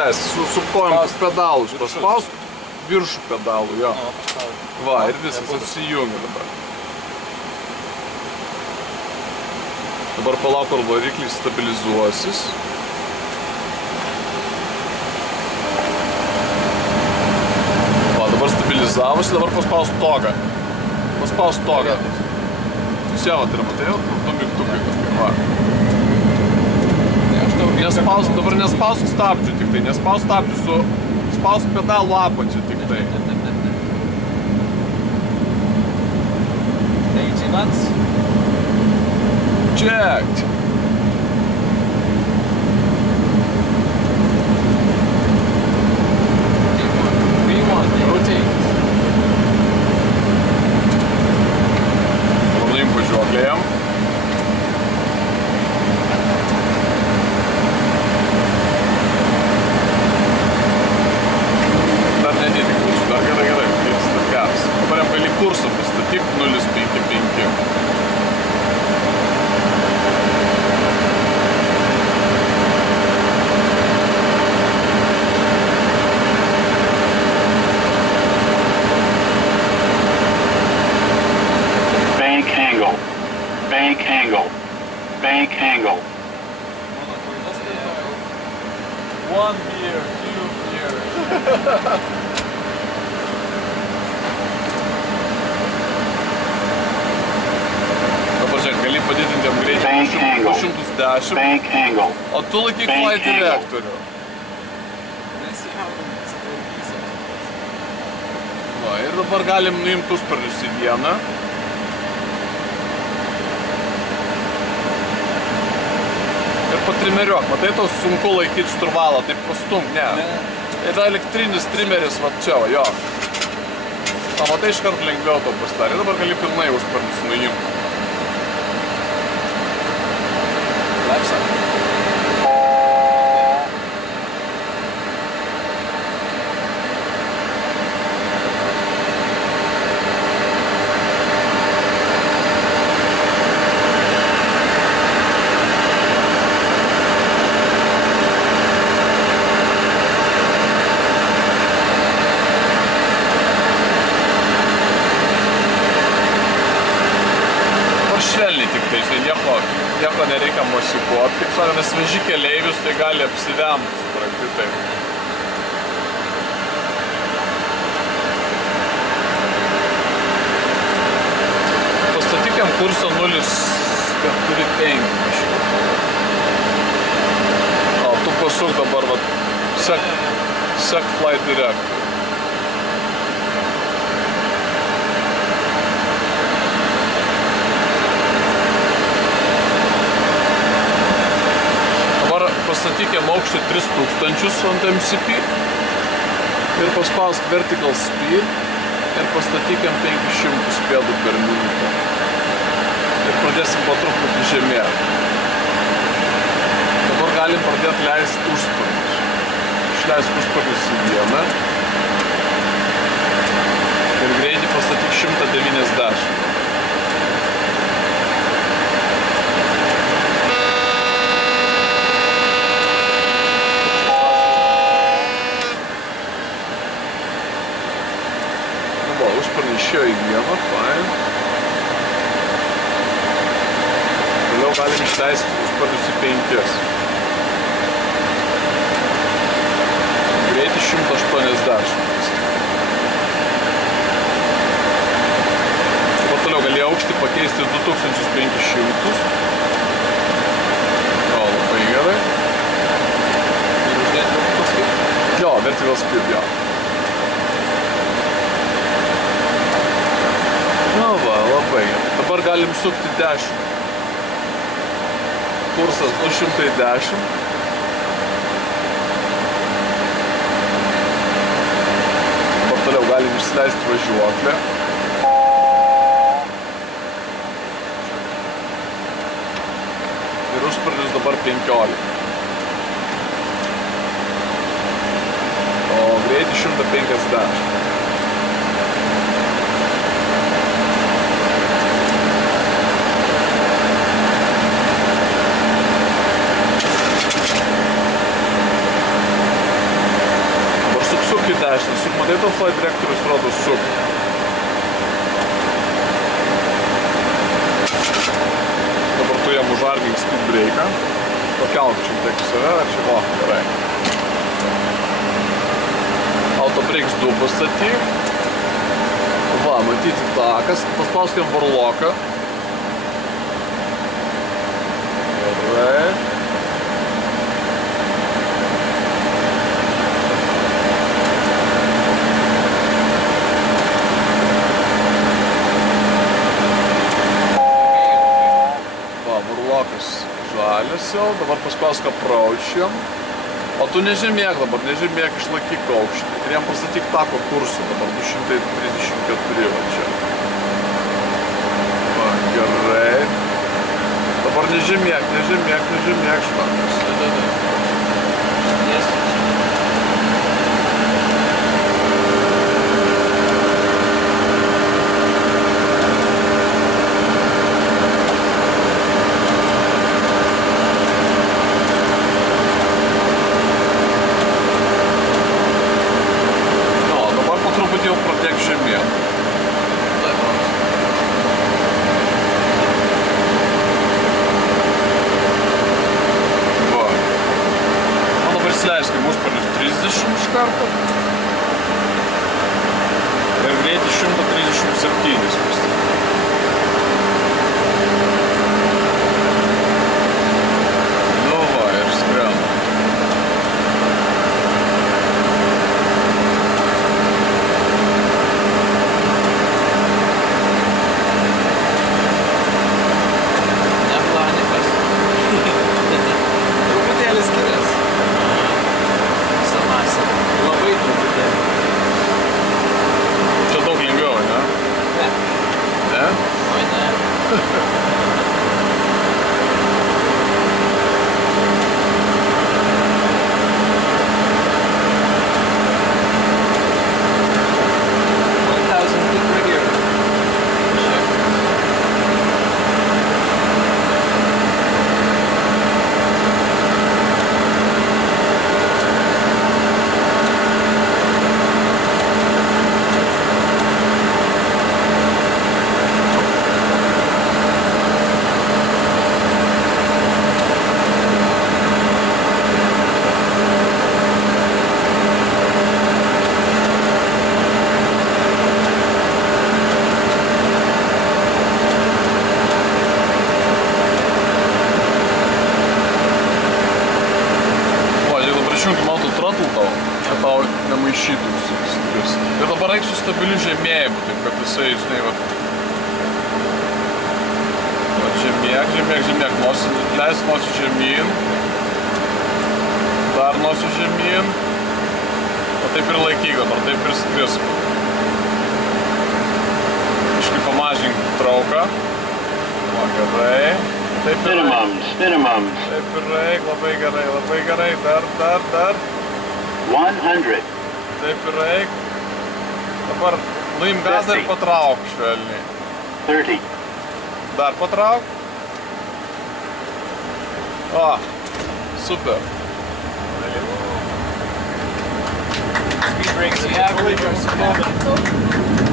išleisti, su kojom pedalus paspaus, viršų pedalų, jo. Va, ir viskas atsijungia dabar. Dabar palauk, kol variklis stabilizuosis. Va, dabar stabilizavosi, dabar paspaus togą. Paspaus togą. Čia, va, tai yra, matai, du mygtukai tokie, va. Nespausk, dabar nespausk stabdžių tik tai, nespausk stabdžių, spausk pedalų apačią tik tai. Checked. Nuim važiuoklėjom. Dar nedėti kliūčių, dar gerai, stakers. Dabar jam gali kursą pastatyk 055. Bank angle. One beer, two beer. Dabar žiūrėk, gali padidinti jam greitį po 110, o tu laikyk flight direktorių. Va, ir dabar galim nuimti užsparnius į vieną. Patrimeriuok, matai, tau sunku laikyti šturvalą, taip pastumk, ne. Yra elektrinis trimeris, va čia, va, jo. O matai, iškart lengviau tau pasidarė, dabar gali pilnai užsparnius nuimti. Lapsa. Nieko nereikia mosikuoti, kaip sakant, nes veži keleivius, tai gali apsivemti, supranti taip. Pastatyk jam kursą 0,45. O, tu pasuk dabar, va, sek flight director. Pastatyk jam aukštį 3000 ant MCP ir paspausk vertical speed ir pastatyk jam 500 pėdų per minutę. Ir pradėsim po truputį žemėti. Dabar galim pradėti leisti užsparnius. Išleisk užsparnius į vieną ir greitį pastatyk 190. Užsparnį išėjo į vieną, fine. Toliau galim išleisti užsparnius į 5. Greitį 180. O toliau gali aukštį pakeisti 2500. O, labai gerai. Ir uždėti vertical speed? Jo, vertical speed, jo. Na va, labai. Dabar galim sukti 10. Kursas 210. Dabar toliau galim išsileisti važiuoklę. Ir užsparnius dabar 15. O greitį 150. State of Flight direktorius rodo suk. Dabar tu jam užargink speed breaką. Pakelk šiek tiek į save, ar čia va, gerai. Auto brakes 2 pastatyk. Va, matyti takas, paspauskime varloką. Gerai. Va, varlokas žalias jau, dabar paspausk approach'im. O tu nežymėk dabar, nežymėk, išlaikyk aukštį. Ir jam pastatyk tako kursą, dabar 234 va čia. Va, gerai. Dabar nežymėk štakas. Jau pradėk žemėn. Va. Man dabar įsileiskai mus palius 30 iš karto. Ir greitį 137 vis. Nu va, ir skrenda. Ir dabar reik su stabiliu žemėjimu, taip kad jisai, žinai, va. Žemėk, leis nosį žemyn. Dar nosį žemyn. O taip ir laikyk dabar, taip ir skrisk. Iškai pamažink trauką. O, gerai. Taip ir reik. Taip ir reik, labai gerai. Dar. 100. Taip ir reik. Dabar nuim gazą ir patrauk švelniai. 30. Dar patrauk. O, super. Speed brakes, you have it.